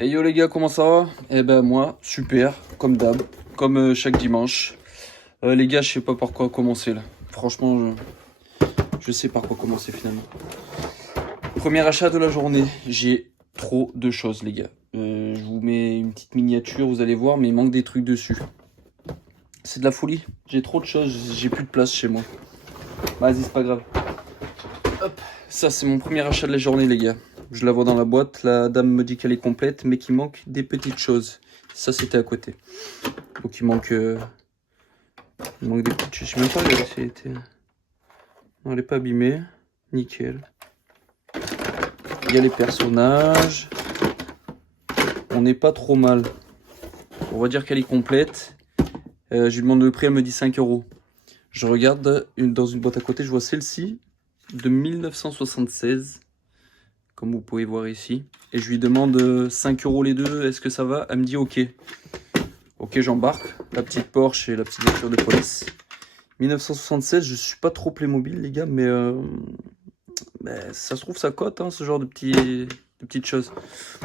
Hey yo les gars, comment ça va? Eh ben moi, super, comme d'hab, comme chaque dimanche. Les gars, je sais pas par quoi commencer là. Franchement, je sais par quoi commencer finalement. Premier achat de la journée, j'ai trop de choses les gars. Je vous mets une petite miniature, vous allez voir, mais il manque des trucs dessus. C'est de la folie, j'ai trop de choses, j'ai plus de place chez moi. Vas-y, c'est pas grave. Hop, ça c'est mon premier achat de la journée les gars. Je la vois dans la boîte, la dame me dit qu'elle est complète, mais qu'il manque des petites choses. Ça c'était à côté. Donc il manque des petites choses. Je sais même pas si elle était... Non, elle est pas abîmée. Nickel. Il y a les personnages. On n'est pas trop mal. On va dire qu'elle est complète. Je lui demande le prix, elle me dit 5 euros. Je regarde dans une boîte à côté, je vois celle-ci de 1976. Comme vous pouvez voir ici. Et je lui demande 5 euros les deux, est-ce que ça va? Elle me dit ok. Ok, j'embarque. La petite Porsche et la petite voiture de police. 1976, je suis pas trop Playmobil les gars, mais ça se trouve ça cote, hein, ce genre de petites choses.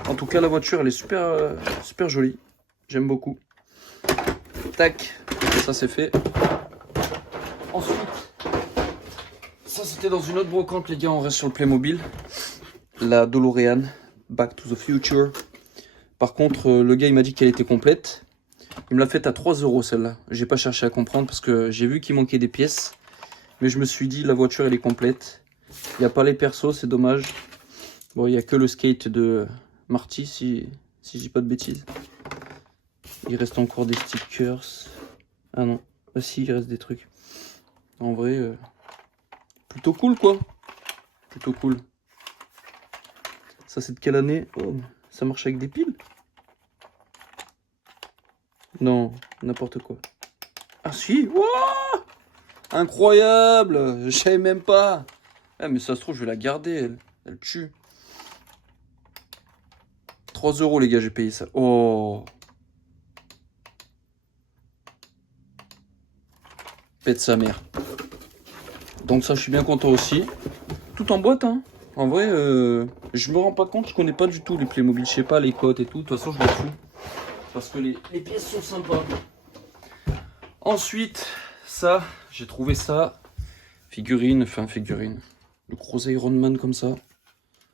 En tout cas, la voiture, elle est super, super jolie. J'aime beaucoup. Tac, ça c'est fait. Ensuite, ça c'était dans une autre brocante les gars, on reste sur le Playmobil. La DeLorean, Back to the Future. Par contre, le gars il m'a dit qu'elle était complète. Il me l'a faite à 3 euros celle-là. J'ai pas cherché à comprendre parce que j'ai vu qu'il manquait des pièces. Mais je me suis dit, la voiture elle est complète. Il n'y a pas les persos, c'est dommage. Bon, il n'y a que le skate de Marty, si je dis pas de bêtises. Il reste encore des stickers. Ah non, ah si, il reste des trucs. En vrai, plutôt cool quoi. Plutôt cool. Ça c'est de quelle année? Oh, ça marche avec des piles? Non, n'importe quoi. Ah si, wow, incroyable. Je savais même pas. Ah mais ça se trouve, je vais la garder, elle tue. 3 euros les gars, j'ai payé ça. Oh. Pète sa mère. Donc ça, je suis bien content aussi. Tout en boîte, hein. En vrai, je me rends pas compte, je connais pas du tout les Playmobil, je sais pas, les cotes et tout. De toute façon, je m'en fous. Parce que les pièces sont sympas. Ensuite, ça, j'ai trouvé ça. Figurine. Le gros Iron Man comme ça.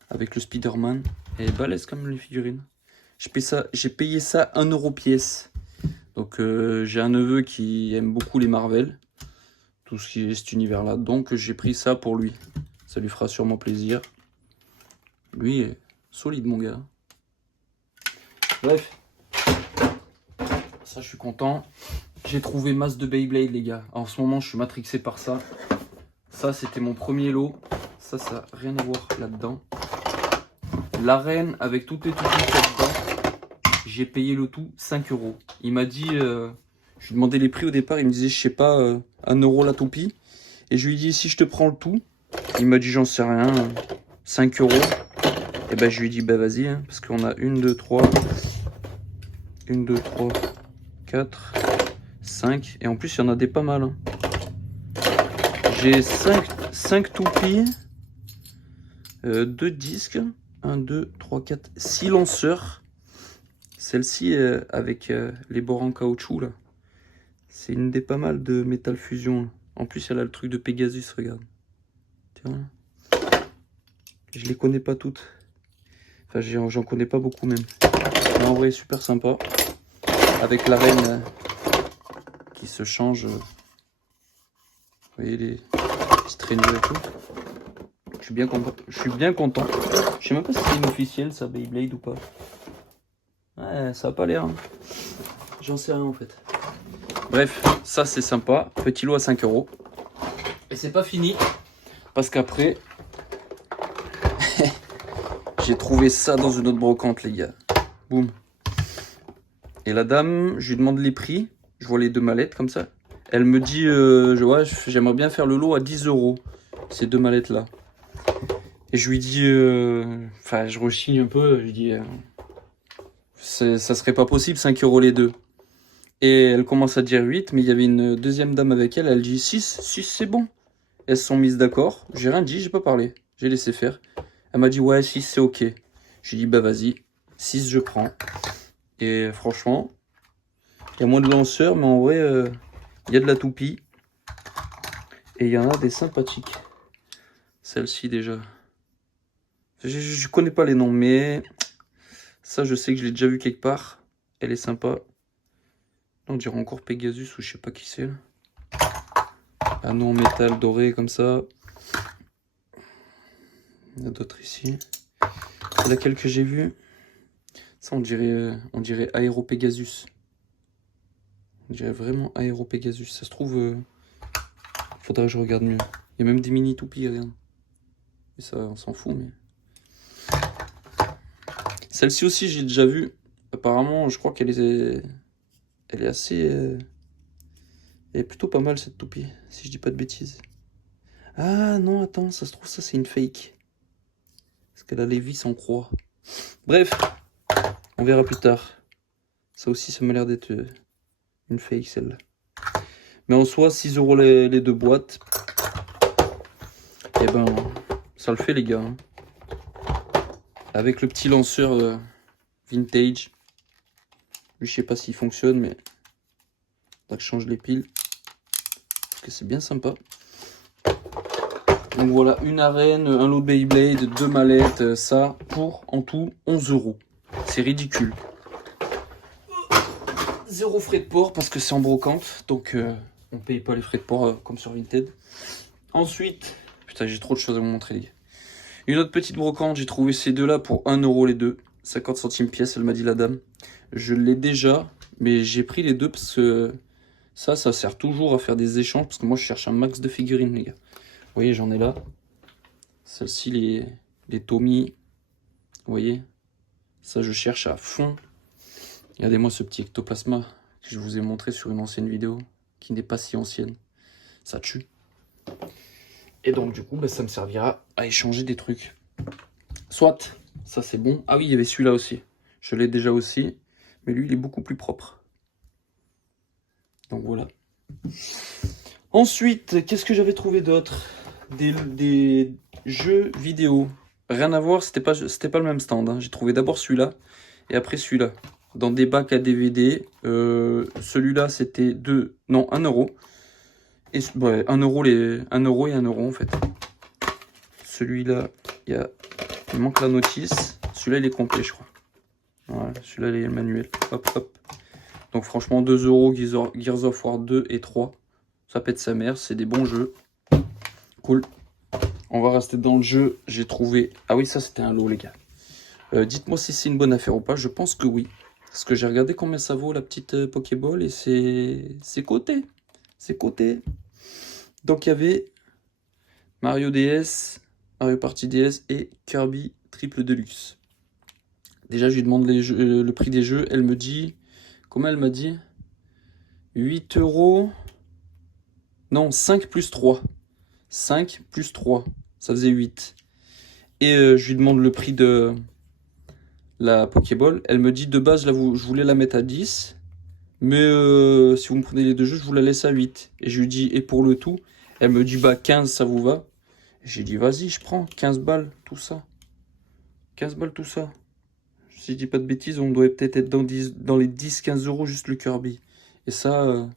Avec le Spider-Man. Et balèze comme les figurines. J'ai payé ça 1 euro pièce. Donc j'ai un neveu qui aime beaucoup les Marvel. Tout ce qui est cet univers-là. Donc j'ai pris ça pour lui. Ça lui fera sûrement plaisir. Lui est solide, mon gars. Bref. Ça, je suis content. J'ai trouvé masse de Beyblade, les gars. En ce moment, je suis matrixé par ça. Ça, c'était mon premier lot. Ça n'a rien à voir là-dedans. L'arène avec toutes les toupies là-dedans. J'ai payé le tout 5 euros. Il m'a dit... je lui demandais les prix au départ. Il me disait, je sais pas, 1 euro la toupie. Et je lui ai dit, si je te prends le tout. Il m'a dit, j'en sais rien. 5 euros. Et ben, je lui ai dit, bah vas-y. Hein, parce qu'on a 1, 2, 3. 1, 2, 3, 4, 5. Et en plus, il y en a des pas mal. Hein. J'ai 5 toupies. 2 disques. 1, 2, 3, 4, 6 lanceurs. Celle-ci, avec les bords en caoutchouc, là. C'est une des pas mal de Metal Fusion. Là. En plus, elle a le truc de Pegasus, regarde. Tiens. Je les connais pas toutes. Enfin, j'en connais pas beaucoup même. Mais en vrai, super sympa. Avec l'arène qui se change. Vous voyez les petites rainures et tout. Je suis bien content. Je sais même pas si c'est une officielle, ça, Beyblade ou pas. Ouais, ça a pas l'air. Hein. J'en sais rien en fait. Bref, ça c'est sympa. Petit lot à 5 euros. Et c'est pas fini. Parce qu'après, j'ai trouvé ça dans une autre brocante, les gars. Boum. Et la dame, je lui demande les prix. Je vois les 2 mallettes comme ça. Elle me dit, j'aimerais bien faire le lot à 10 euros. Ces 2 mallettes là. Et je lui dis, je rechigne un peu. Je lui dis, ça serait pas possible, 5 euros les deux. Et elle commence à dire 8, mais il y avait une deuxième dame avec elle. Elle dit 6 c'est bon. Elles se sont mises d'accord. J'ai rien dit, j'ai pas parlé. J'ai laissé faire. Elle m'a dit, ouais, 6 c'est ok. Je lui ai dit, bah vas-y. 6 je prends. Et franchement, il y a moins de lanceurs, mais en vrai, il y a de la toupie. Et il y en a des sympathiques. Celle-ci déjà. Je connais pas les noms, mais ça je sais que je l'ai déjà vu quelque part. Elle est sympa. On dirait encore Pegasus ou je sais pas qui c'est. Anneau en métal doré comme ça. Il y en a d'autres ici. C'est laquelle que j'ai vue? Ça on dirait Aéro Pegasus. On dirait vraiment Aéro Pegasus. Ça se trouve, faudrait que je regarde mieux. Il y a même des mini toupies, regarde. Et ça, on s'en fout, mais... Celle-ci aussi, j'ai déjà vue. Apparemment, je crois qu'elle est... Elle est assez... Elle est plutôt pas mal, cette toupie, si je dis pas de bêtises. Ah non, attends, ça se trouve, ça c'est une fake. Parce qu'elle a les vis en croix. Bref, on verra plus tard. Ça aussi, ça m'a l'air d'être une fake, celle-là. Mais en soi, 6 € les deux boîtes. Et ben, ça le fait, les gars. Hein. Avec le petit lanceur vintage. Lui, je sais pas s'il fonctionne, mais... Faudra que je change les piles. Parce que c'est bien sympa. Donc voilà, une arène, un lot de Beyblade, 2 mallettes, ça pour en tout 11 €. C'est ridicule. 0 frais de port parce que c'est en brocante, donc on paye pas les frais de port comme sur Vinted. Ensuite, putain j'ai trop de choses à vous montrer les gars. Une autre petite brocante, j'ai trouvé ces deux là pour 1 € les deux. 50 centimes pièce, elle m'a dit la dame. Je l'ai déjà, mais j'ai pris les deux parce que ça sert toujours à faire des échanges. Parce que moi je cherche un max de figurines les gars. Vous voyez, j'en ai là. Celle-ci, les Tommy. Vous voyez, ça je cherche à fond. Regardez-moi ce petit ectoplasma que je vous ai montré sur une ancienne vidéo, qui n'est pas si ancienne. Ça tue. Et donc du coup, bah, ça me servira à échanger des trucs. Soit, ça c'est bon. Ah oui, il y avait celui-là aussi. Je l'ai déjà aussi, mais lui il est beaucoup plus propre. Donc voilà. Ensuite, qu'est-ce que j'avais trouvé d'autre? Des jeux vidéo. Rien à voir, c'était pas le même stand. Hein. J'ai trouvé d'abord celui-là, et après celui-là. Dans des bacs à DVD. Celui-là, c'était 1 €. Et ouais, 1 € et 1 € en fait. Celui-là, il manque la notice. Celui-là, il est complet, je crois. Voilà, celui-là, il est le manuel. Hop, hop. Donc franchement, 2 € Gears of War 2 et 3. Ça pète sa mère, c'est des bons jeux. Cool. On va rester dans le jeu. J'ai trouvé... Ah oui, ça, c'était un lot, les gars. Dites-moi si c'est une bonne affaire ou pas. Je pense que oui. Parce que j'ai regardé combien ça vaut, la petite Pokéball. Et c'est coté. C'est coté. Donc, il y avait Mario DS, Mario Party DS et Kirby Triple Deluxe. Déjà, je lui demande le prix des jeux. Elle me dit... Comment elle m'a dit? 8 €. Non, 5 plus 3. 5 plus 3. Ça faisait 8. Et je lui demande le prix de la Pokéball. Elle me dit de base, là, je voulais la mettre à 10. Mais si vous me prenez les deux jeux, je vous la laisse à 8. Et je lui dis, et pour le tout? Elle me dit, bah 15, ça vous va? J'ai dit, vas-y, je prends 15 balles, tout ça. 15 balles, tout ça. Si je dis pas de bêtises, on doit peut-être être dans les 10-15 € juste le Kirby. Et ça,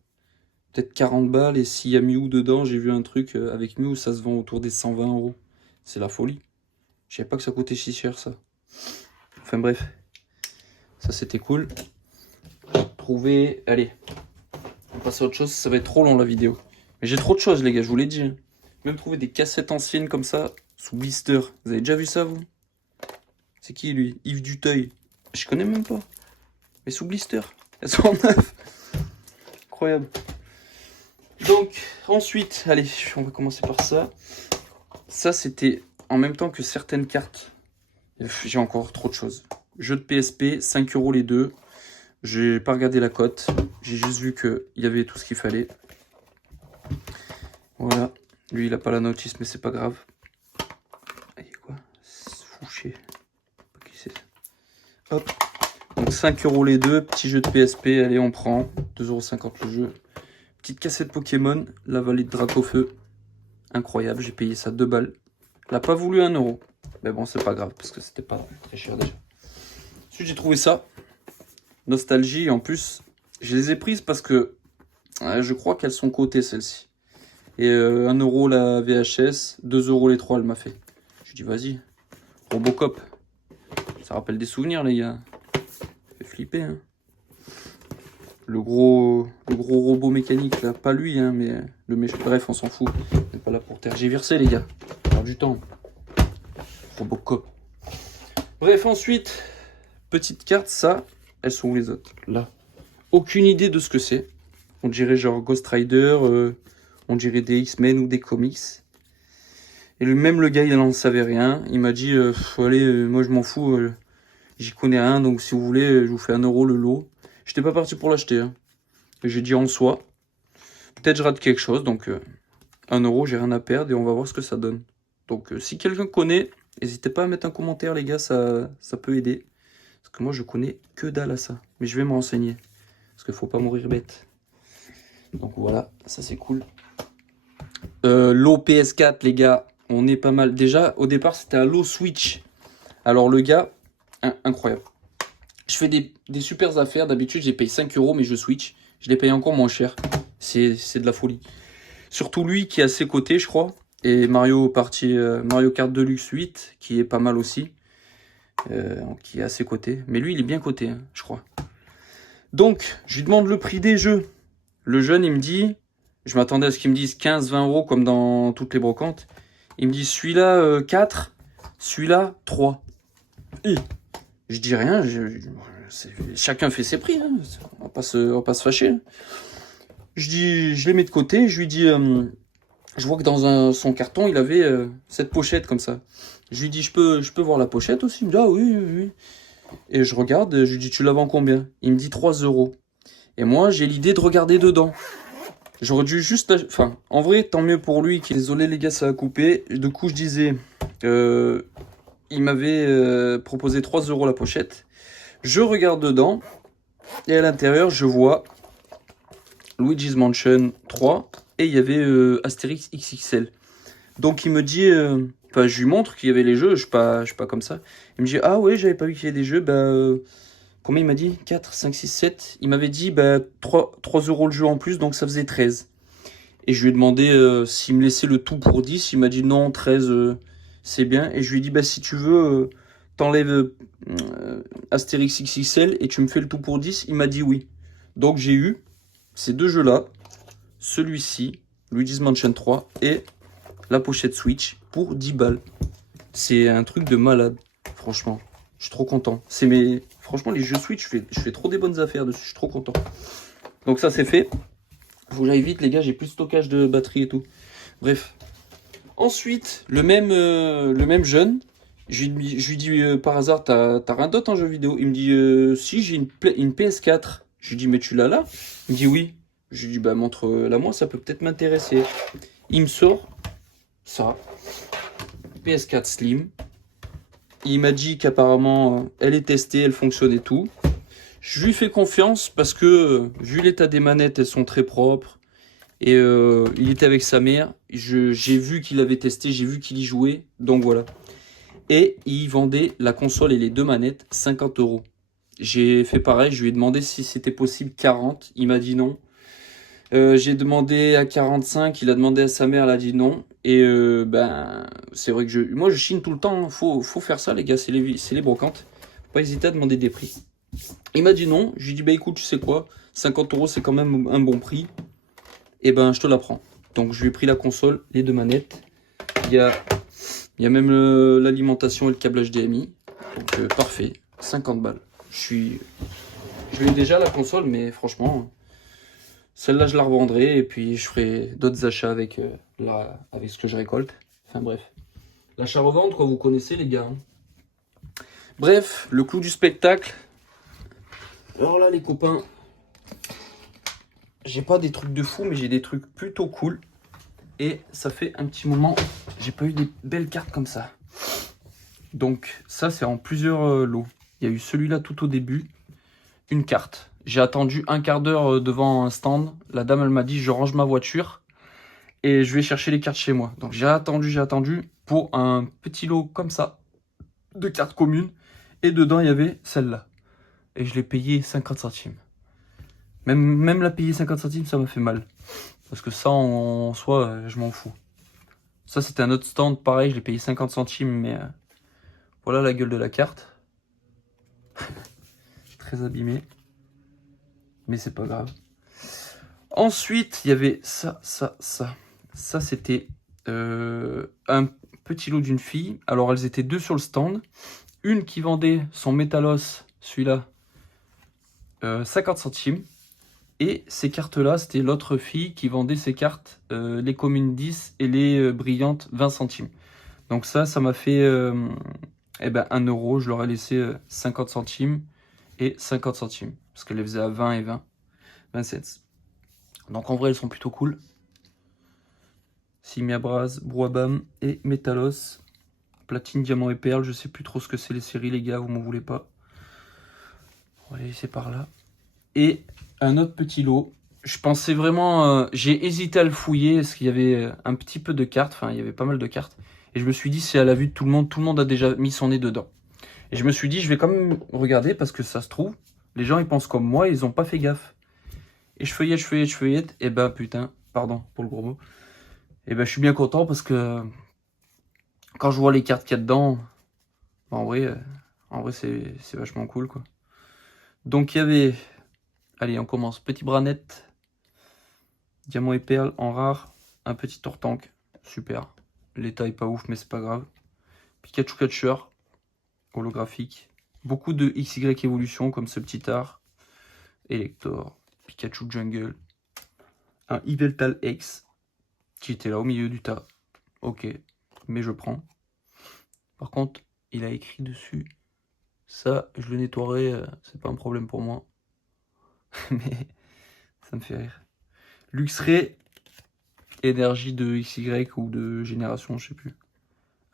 peut-être 40 balles. Et s'il y a Mew dedans, j'ai vu un truc avec Mew, ça se vend autour des 120 €. C'est la folie. Je savais pas que ça coûtait si cher, ça. Enfin bref. Ça, c'était cool. Trouver... Allez. On passe à autre chose. Ça va être trop long, la vidéo. Mais j'ai trop de choses, les gars, je vous l'ai dit. Hein. Même trouver des cassettes anciennes comme ça, sous blister. Vous avez déjà vu ça, vous? C'est qui, lui? Yves Duteuil. Je connais même pas. Mais sous blister. Elles sont neuves. Incroyable. Donc, ensuite, allez, on va commencer par ça. Ça, c'était en même temps que certaines cartes. J'ai encore trop de choses. Jeux de PSP, 5 € les deux. J'ai pas regardé la cote. J'ai juste vu qu'il y avait tout ce qu'il fallait. Voilà. Lui, il a pas la notice, mais c'est pas grave. Allez, quoi? Fouché. Qui c'est? Hop. Donc 5 € les deux. Petit jeu de PSP. Allez, on prend. 2,50 € le jeu. Petite cassette Pokémon. La vallée de Dracofeu. Incroyable. J'ai payé ça 2 balles. Elle n'a pas voulu 1 €. Mais bon, c'est pas grave parce que c'était pas très cher déjà. Ensuite, j'ai trouvé ça. Nostalgie. En plus, je les ai prises parce que je crois qu'elles sont cotées, celles-ci. Et 1 euro la VHS, 2 euros les 3, elle m'a fait. Je dis, vas-y, Robocop. Ça rappelle des souvenirs, les gars. Ça fait flipper, hein. Le gros robot mécanique, là. Pas lui, hein, mais le méchant. Bref, on s'en fout. On n'est pas là pour tergiverser, les gars. Perdre du temps. Robocop. Bref, ensuite, petite carte, ça. Elles sont où les autres? Là. Aucune idée de ce que c'est. On dirait genre Ghost Rider, on dirait des X-Men ou des comics. Et même le gars, il n'en savait rien. Il m'a dit, allez, moi je m'en fous, j'y connais rien, donc si vous voulez, je vous fais 1 euro le lot. J'étais pas parti pour l'acheter. Hein. J'ai dit en soi. Peut-être je rate quelque chose, donc 1 euro, j'ai rien à perdre et on va voir ce que ça donne. Donc si quelqu'un connaît, n'hésitez pas à mettre un commentaire, les gars, ça peut aider. Parce que moi, je connais que dalle à ça. Mais je vais me renseigner. Parce qu'il faut pas mourir bête. Donc voilà, ça c'est cool. Lot PS4, les gars, on est pas mal. Déjà, au départ, c'était un lot Switch. Alors le gars, incroyable. Je fais des super affaires. D'habitude, j'ai payé 5 euros, mais je Switch. Je l'ai payé encore moins cher. C'est de la folie. Surtout lui qui est à ses côtés, je crois. Et Mario Kart Deluxe 8, qui est pas mal aussi. Qui est à ses côtés. Mais lui, il est bien coté, hein, je crois. Donc, je lui demande le prix des jeux. Le jeune, il me dit... Je m'attendais à ce qu'il me dise 15-20 euros comme dans toutes les brocantes. Il me dit celui-là 4, celui-là 3. Et je dis rien, chacun fait ses prix, hein. On va pas se fâcher. Je les mets de côté, je lui dis, je vois que dans son carton, il avait cette pochette comme ça. Je lui dis, je peux voir la pochette aussi? Il me dit, ah oui, oui, oui. Et je regarde, je lui dis, tu la vends combien? Il me dit 3 euros. Et moi, j'ai l'idée de regarder dedans. J'aurais dû juste... Enfin, en vrai, tant mieux pour lui. Désolé les gars, ça a coupé. Du coup, je disais... il m'avait proposé 3 euros la pochette. Je regarde dedans. Et à l'intérieur, je vois Luigi's Mansion 3. Et il y avait Astérix XXL. Donc il me dit... Enfin, je lui montre qu'il y avait les jeux. Je suis pas comme ça. Il me dit, ah ouais, j'avais pas vu qu'il y avait des jeux. Combien il m'a dit? 4, 5, 6, 7. Il m'avait dit 3 euros le jeu en plus, donc ça faisait 13. Et je lui ai demandé s'il me laissait le tout pour 10. Il m'a dit non, 13, c'est bien. Et je lui ai dit, si tu veux, t'enlèves Astérix XXL et tu me fais le tout pour 10. Il m'a dit oui. Donc j'ai eu ces deux jeux-là, celui-ci, Luigi's Mansion 3, et la pochette Switch pour 10 balles. C'est un truc de malade, franchement. Je suis trop content. Franchement, les jeux Switch, je fais trop des bonnes affaires dessus. Je suis trop content. Donc ça, c'est fait. Faut que j'aille vite, les gars. J'ai plus de stockage de batterie et tout. Bref. Ensuite, le même jeune, je lui dis par hasard, t'as rien d'autre en jeu vidéo? Il me dit, si, j'ai une PS4. Je lui dis, mais tu l'as là? Il me dit, oui. Je lui dis, montre-la moi, ça peut peut-être m'intéresser. Il me sort ça. PS4 Slim. Il m'a dit qu'apparemment, elle est testée, elle fonctionne et tout. Je lui fais confiance parce que, vu l'état des manettes, elles sont très propres. Et il était avec sa mère. J'ai vu qu'il avait testé, j'ai vu qu'il y jouait. Donc voilà. Et il vendait la console et les deux manettes 50 euros. J'ai fait pareil, je lui ai demandé si c'était possible 40. Il m'a dit non. J'ai demandé à 45, il a demandé à sa mère, elle a dit non. Et c'est vrai que moi je chine tout le temps, hein. Faut faire ça les gars, c'est les brocantes. Faut pas hésiter à demander des prix. Il m'a dit non, je lui ai dit écoute, tu sais quoi, 50 euros c'est quand même un bon prix. Et je te la prends. Donc je lui ai pris la console, les deux manettes. Il y a même l'alimentation et le câble HDMI. Donc parfait, 50 balles. Je l'ai déjà la console, mais franchement... Celle-là, je la revendrai et puis je ferai d'autres achats avec ce que je récolte. Enfin bref. L'achat-revente, quoi, vous connaissez les gars. Hein. Bref, le clou du spectacle. Alors là, les copains, j'ai pas des trucs de fou, mais j'ai des trucs plutôt cool. Et ça fait un petit moment, j'ai pas eu des belles cartes comme ça. Donc ça, c'est en plusieurs lots. Il y a eu celui-là tout au début. Une carte. J'ai attendu un quart d'heure devant un stand. La dame, elle m'a dit, je range ma voiture et je vais chercher les cartes chez moi. Donc j'ai attendu pour un petit lot comme ça de cartes communes. Et dedans, il y avait celle-là. Et je l'ai payé 50 centimes. Même la payer 50 centimes, ça m'a fait mal. Parce que ça, en soi, je m'en fous. Ça, c'était un autre stand, pareil, je l'ai payé 50 centimes, mais voilà la gueule de la carte. Très abîmé. Mais c'est pas grave. Ensuite, il y avait ça. Ça, c'était un petit lot d'une fille. Alors, elles étaient deux sur le stand. Une qui vendait son métallos, celui-là, 50 centimes. Et ces cartes-là, c'était l'autre fille qui vendait ses cartes, les communes 10 et les brillantes 20 centimes. Donc ça m'a fait 1 euro. Je leur ai laissé 50 centimes et 50 centimes. Parce qu'elles les faisaient à 20 et 20 cents. Donc en vrai, elles sont plutôt cool. Simiabras, Brouabam et Métalos. Platine, diamant et perle. Je sais plus trop ce que c'est les séries, les gars. Vous m'en voulez pas. On va les laisser par là. Et un autre petit lot. Je pensais vraiment... j'ai hésité à le fouiller. Parce qu'il y avait un petit peu de cartes. Enfin, il y avait pas mal de cartes. Et je me suis dit, c'est à la vue de tout le monde. Tout le monde a déjà mis son nez dedans. Et je me suis dit, je vais quand même regarder. Parce que ça se trouve, les gens, ils pensent comme moi. Ils ont pas fait gaffe. Et je feuillette. Et ben, putain, pardon pour le gros mot. Et ben, je suis bien content parce que quand je vois les cartes qu'il y a dedans, ben, en vrai c'est vachement cool, quoi. Donc, il y avait, allez, on commence. Petit Branette, diamant et perle en rare, un petit Tortank, super. L'état est pas ouf, mais c'est pas grave. Pikachu Catcher, holographique. Beaucoup de XY évolution comme ce petit art. Elector, Pikachu Jungle, un Yveltal X qui était là au milieu du tas. Ok, mais je prends. Par contre, il a écrit dessus. Ça, je le nettoierai, c'est pas un problème pour moi. Mais ça me fait rire. Luxray, énergie de XY ou de génération, je sais plus.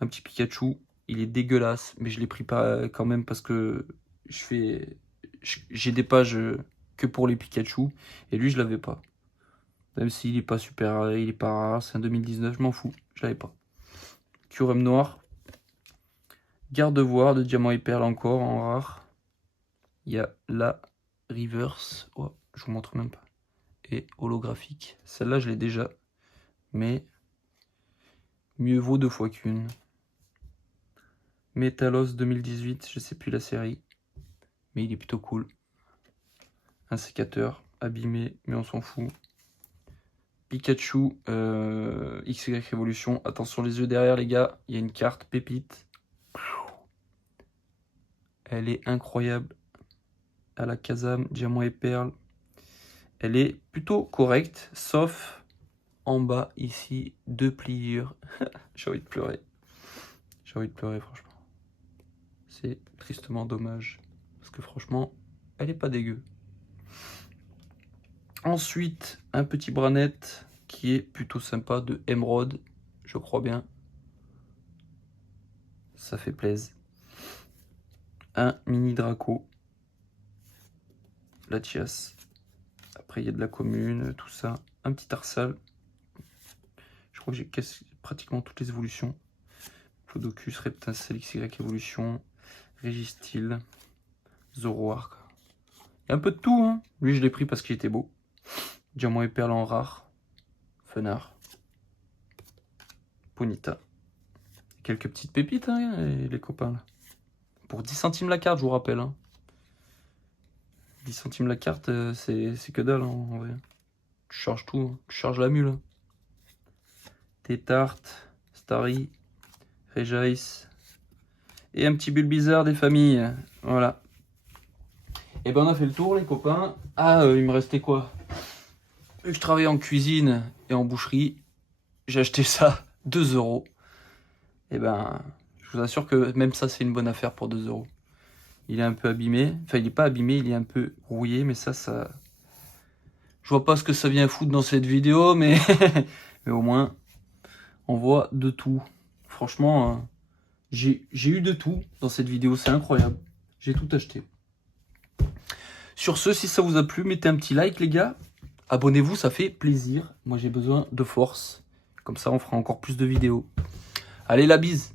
Un petit Pikachu, il est dégueulasse, mais je l'ai pris pas quand même parce que j'ai des pages que pour les Pikachu. Et lui, je l'avais pas. Même s'il est pas super, il est pas rare, c'est un 2019, je m'en fous, je l'avais pas. Kyurem noir. Garde-voir de diamant et perle encore en rare. Il y a la reverse. Oh, je vous montre même pas. Et holographique. Celle-là, je l'ai déjà. Mais mieux vaut 2 fois qu'une. Métalos 2018. Je sais plus la série. Mais il est plutôt cool. Un sécateur. Abîmé. Mais on s'en fout. Pikachu. XY Révolution. Attention les yeux derrière, les gars. Il y a une carte pépite. Elle est incroyable. À la Kazam, diamant et perle. Elle est plutôt correcte, sauf en bas ici, 2 pliures. J'ai envie de pleurer. J'ai envie de pleurer, franchement. C'est tristement dommage. Parce que franchement, elle est pas dégueu. Ensuite, un petit Branette qui est plutôt sympa de Emerald, je crois bien. Ça fait plaisir. Un mini Draco. La Chiasse. Après, il y a de la commune, tout ça. Un petit Arsal. Je crois que j'ai pratiquement toutes les évolutions. Plodocus, Reptincelle, XY évolution. Régistil. Zoroark. Il y a un peu de tout, hein. Lui, je l'ai pris parce qu'il était beau. Diamant et perle en rare. Fenard. Ponyta. Quelques petites pépites, hein, les copains, là. Pour 10 centimes la carte, je vous rappelle, hein. 10 centimes la carte, c'est que dalle, hein, en vrai. Tu charges tout, hein. Tu charges la mule. Hein. Tétart, Starry, Regice. Et un petit Bulbizarre des familles. Voilà. Et ben on a fait le tour, les copains. Ah, il me restait quoi? Vu que je travaillais en cuisine et en boucherie, j'ai acheté ça 2 euros. Et ben, je vous assure que même ça, c'est une bonne affaire pour 2 euros. Il est un peu abîmé. Enfin, il n'est pas abîmé, il est un peu rouillé, mais ça... Je vois pas ce que ça vient foutre dans cette vidéo, mais, mais au moins, on voit de tout. Franchement, j'ai eu de tout dans cette vidéo, c'est incroyable. J'ai tout acheté. Sur ce, si ça vous a plu, mettez un petit like, les gars. Abonnez-vous, ça fait plaisir. Moi, j'ai besoin de force. Comme ça, on fera encore plus de vidéos. Allez, la bise!